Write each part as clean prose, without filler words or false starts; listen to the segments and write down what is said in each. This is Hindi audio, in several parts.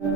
एक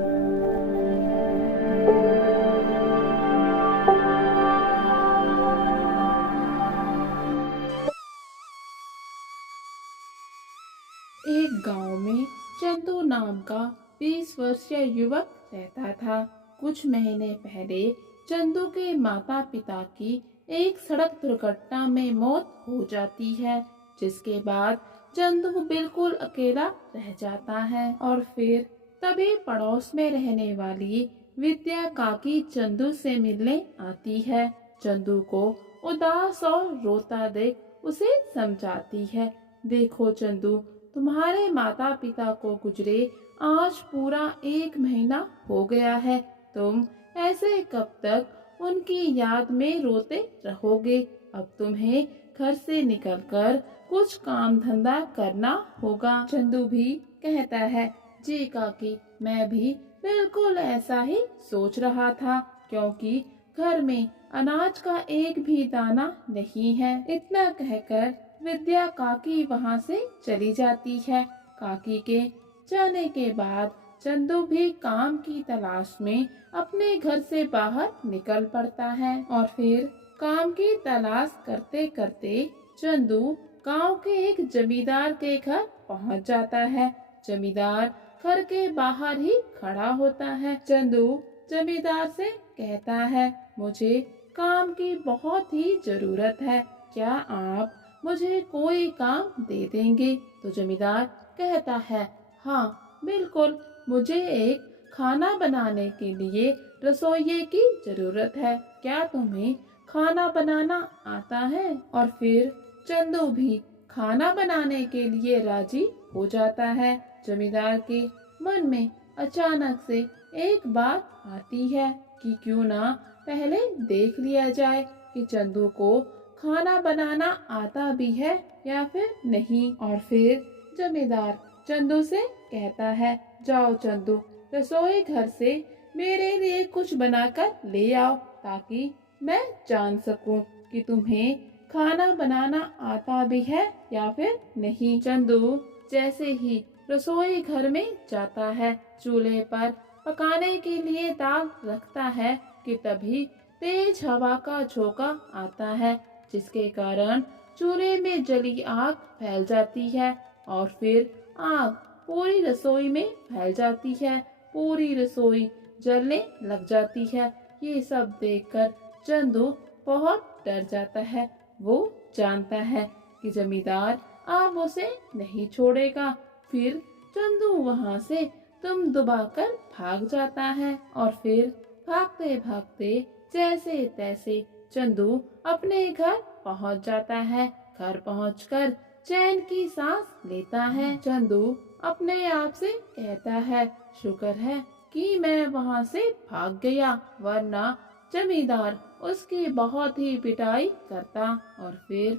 गांव में चंदू नाम का 20 वर्षीय युवक रहता था। कुछ महीने पहले चंदू के माता पिता की एक सड़क दुर्घटना में मौत हो जाती है, जिसके बाद चंदू बिल्कुल अकेला रह जाता है। और फिर तभी पड़ोस में रहने वाली विद्या काकी चंदू से मिलने आती है। चंदू को उदास और रोता देख उसे समझाती है, देखो चंदू, तुम्हारे माता पिता को गुजरे आज पूरा 1 महीना हो गया है। तुम ऐसे कब तक उनकी याद में रोते रहोगे? अब तुम्हें घर से निकलकर कुछ काम धंधा करना होगा। चंदू भी कहता है, जी काकी, मैं भी बिल्कुल ऐसा ही सोच रहा था, क्योंकि घर में अनाज का एक भी दाना नहीं है। इतना कहकर विद्या काकी वहाँ से चली जाती है। काकी के जाने के बाद चंदू भी काम की तलाश में अपने घर से बाहर निकल पड़ता है। और फिर काम की तलाश करते करते चंदू गांव के एक जमींदार के घर पहुंच जाता है। जमींदार घर के बाहर ही खड़ा होता है। चंदू जमींदार से कहता है, मुझे काम की बहुत ही जरूरत है, क्या आप मुझे कोई काम दे देंगे? तो जमींदार कहता है, हाँ बिल्कुल, मुझे एक खाना बनाने के लिए रसोइये की जरूरत है, क्या तुम्हें खाना बनाना आता है? और फिर चंदू भी खाना बनाने के लिए राजी हो जाता है। जमींदार के मन में अचानक से एक बात आती है कि क्यों ना पहले देख लिया जाए कि चंदू को खाना बनाना आता भी है या फिर नहीं। और फिर जमींदार चंदू से कहता है, जाओ चंदू, रसोई घर से मेरे लिए कुछ बनाकर ले आओ, ताकि मैं जान सकूं कि तुम्हें खाना बनाना आता भी है या फिर नहीं। चंदू जैसे ही रसोई घर में जाता है, चूल्हे पर पकाने के लिए दाल रखता है कि तभी तेज हवा का झोंका आता है, जिसके कारण चूल्हे में जली आग फैल जाती है। और फिर आग पूरी रसोई में फैल जाती है, पूरी रसोई जलने लग जाती है। ये सब देखकर चंदू बहुत डर जाता है। वो जानता है कि जमींदार अब उसे नहीं छोड़ेगा। फिर चंदू वहाँ से दुम दबाकर भाग जाता है। और फिर भागते भागते जैसे तैसे चंदू अपने घर पहुँच जाता है। घर पहुँचकर चैन की सांस लेता है। चंदू अपने आप से कहता है, शुक्र है कि मैं वहाँ से भाग गया, वरना जमींदार उसकी बहुत ही पिटाई करता। और फिर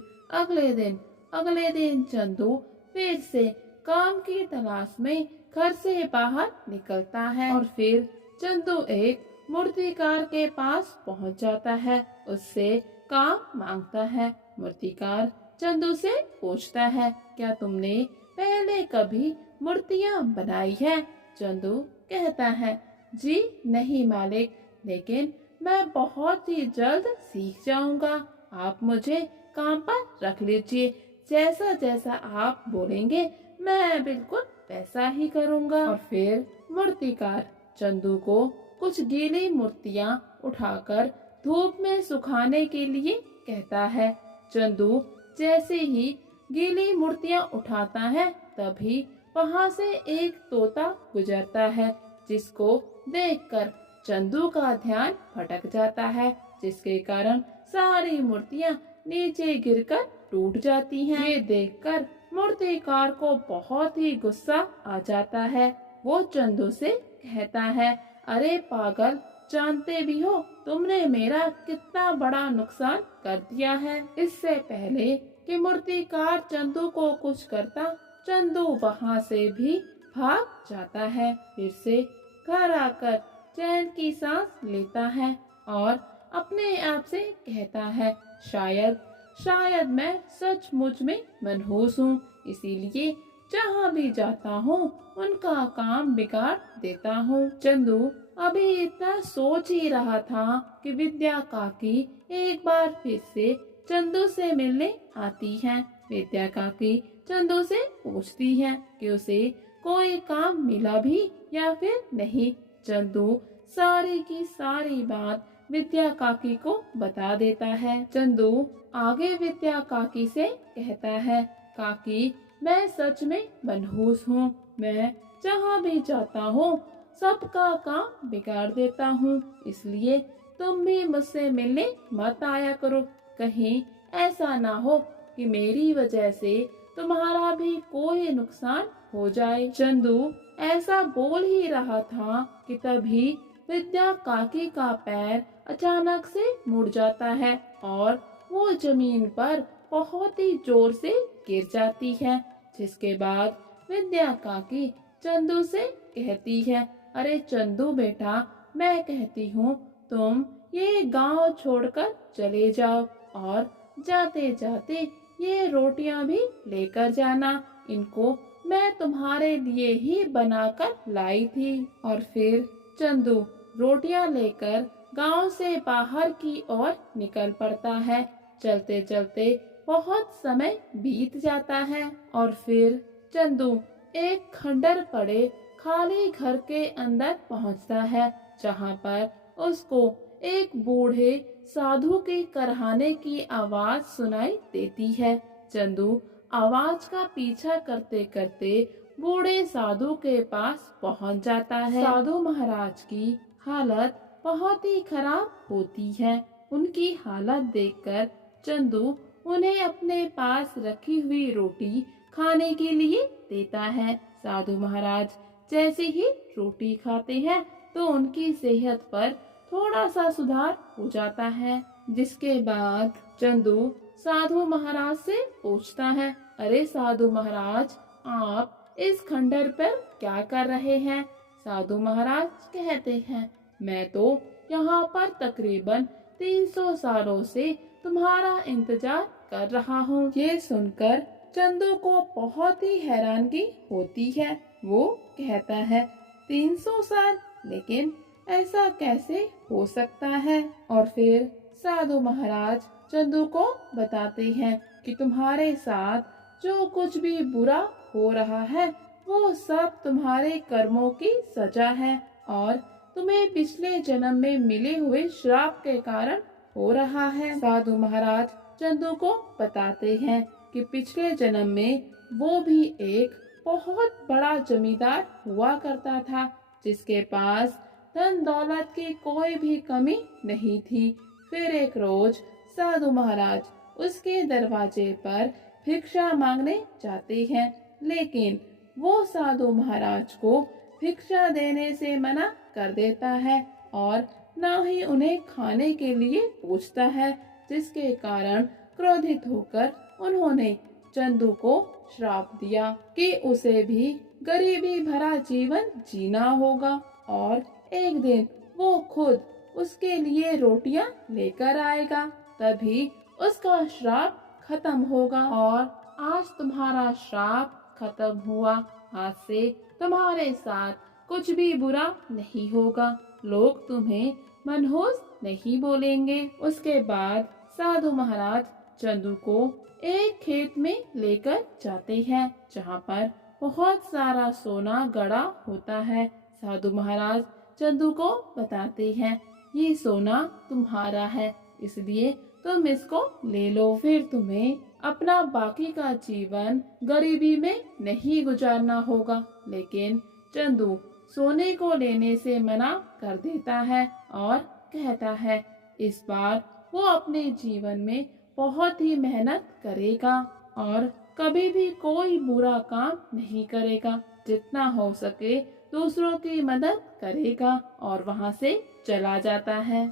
अगले दिन चंदू फिर से काम की तलाश में घर से बाहर निकलता है। और फिर चंदू एक मूर्तिकार के पास पहुंच जाता है, उससे काम मांगता है। मूर्तिकार चंदू से पूछता है, क्या तुमने पहले कभी मूर्तियाँ बनाई है? चंदू कहता है, जी नहीं मालिक, लेकिन मैं बहुत ही जल्द सीख जाऊंगा। आप मुझे काम पर रख लीजिए, जैसा जैसा आप बोलेंगे मैं बिल्कुल वैसा ही करूंगा। और फिर मूर्तिकार चंदू को कुछ गीली मूर्तियाँ उठाकर धूप में सुखाने के लिए कहता है। चंदू जैसे ही गीली मूर्तियाँ उठाता है, तभी वहाँ से एक तोता गुजरता है, जिसको देखकर चंदू का ध्यान भटक जाता है, जिसके कारण सारी मूर्तियाँ नीचे गिरकर टूट जाती हैं। ये देखकर मूर्तिकार को बहुत ही गुस्सा आ जाता है। वो चंदू से कहता है, अरे पागल, जानते भी हो तुमने मेरा कितना बड़ा नुकसान कर दिया है। इससे पहले कि मूर्तिकार चंदू को कुछ करता, चंदू वहाँ से भी भाग जाता है। फिर से घर आकर चैन की सांस लेता है और अपने आप से कहता है, शायद मैं सचमुच में मनहूस हूँ, इसीलिए जहाँ भी जाता हूँ उनका काम बिगाड़ देता हूँ। चंदू अभी इतना सोच ही रहा था कि विद्या काकी एक बार फिर से चंदू से मिलने आती है। विद्या काकी चंदू से पूछती है कि उसे कोई काम मिला भी या फिर नहीं। चंदू सारी की सारी बात विद्या काकी को बता देता है। चंदू आगे विद्या काकी से कहता है, काकी मैं सच में मनहूस हूँ। मैं जहाँ भी जाता हूँ सबका काम बिगाड़ देता हूँ, इसलिए तुम भी मुझसे मिलने मत आया करो। कहीं ऐसा ना हो कि मेरी वजह से तुम्हारा भी कोई नुकसान हो जाए। चंदू ऐसा बोल ही रहा था कि तभी विद्या काकी का पैर अचानक से मुड़ जाता है और वो जमीन पर बहुत ही जोर से गिर जाती है। जिसके बाद विद्या काकी चंदू से कहती है, अरे चंदू बेटा, मैं कहती हूँ तुम ये गांव छोड़कर चले जाओ और जाते जाते ये रोटियां भी लेकर जाना। इनको मैं तुम्हारे लिए ही बनाकर लाई थी। और फिर चंदू रोटियां लेकर गांव से बाहर की ओर निकल पड़ता है। चलते चलते बहुत समय बीत जाता है और फिर चंदू एक खंडर पड़े खाली घर के अंदर पहुंचता है, जहां पर उसको एक बूढ़े साधु के करहाने की आवाज सुनाई देती है। चंदू आवाज का पीछा करते करते बूढ़े साधु के पास पहुंच जाता है। साधु महाराज की हालत बहुत ही खराब होती है। उनकी हालत देखकर चंदू उन्हें अपने पास रखी हुई रोटी खाने के लिए देता है। साधु महाराज जैसे ही रोटी खाते हैं तो उनकी सेहत पर थोड़ा सा सुधार हो जाता है। जिसके बाद चंदू साधु महाराज से पूछता है, अरे साधु महाराज, आप इस खंडर पर क्या कर रहे हैं? साधु महाराज कहते हैं, मैं तो यहाँ पर तकरीबन 300 सालों से तुम्हारा इंतजार कर रहा हूँ। ये सुनकर चंदू को बहुत ही हैरानगी होती है। वो कहता है, 300 साल? लेकिन ऐसा कैसे हो सकता है? और फिर साधु महाराज चंदू को बताते हैं कि तुम्हारे साथ जो कुछ भी बुरा हो रहा है वो सब तुम्हारे कर्मों की सजा है और तुम्हें पिछले जन्म में मिले हुए श्राप के कारण हो रहा है। साधु महाराज चंदू को बताते हैं कि पिछले जन्म में वो भी एक बहुत बड़ा जमींदार हुआ करता था, जिसके पास धन दौलत की कोई भी कमी नहीं थी। फिर एक रोज साधु महाराज उसके दरवाजे पर भिक्षा मांगने जाते हैं, लेकिन वो साधु महाराज को भिक्षा देने से मना कर देता है और न ही उन्हें खाने के लिए पूछता है, जिसके कारण क्रोधित होकर उन्होंने चंदू को श्राप दिया कि उसे भी गरीबी भरा जीवन जीना होगा और एक दिन वो खुद उसके लिए रोटियां लेकर आएगा, तभी उसका श्राप खत्म होगा। और आज तुम्हारा श्राप खत्म हुआ, आज से तुम्हारे साथ कुछ भी बुरा नहीं होगा, लोग तुम्हें मनहूस नहीं बोलेंगे। उसके बाद साधु महाराज चंदू को एक खेत में लेकर जाते हैं, जहाँ पर बहुत सारा सोना गड़ा होता है। साधु महाराज चंदू को बताते हैं, ये सोना तुम्हारा है, इसलिए तुम इसको ले लो। फिर तुम्हें अपना बाकी का जीवन गरीबी में नहीं गुजारना होगा। लेकिन चंदू सोने को लेने से मना कर देता है और कहता है, इस बार वो अपने जीवन में बहुत ही मेहनत करेगा और कभी भी कोई बुरा काम नहीं करेगा, जितना हो सके दूसरों की मदद करेगा और वहाँ से चला जाता है।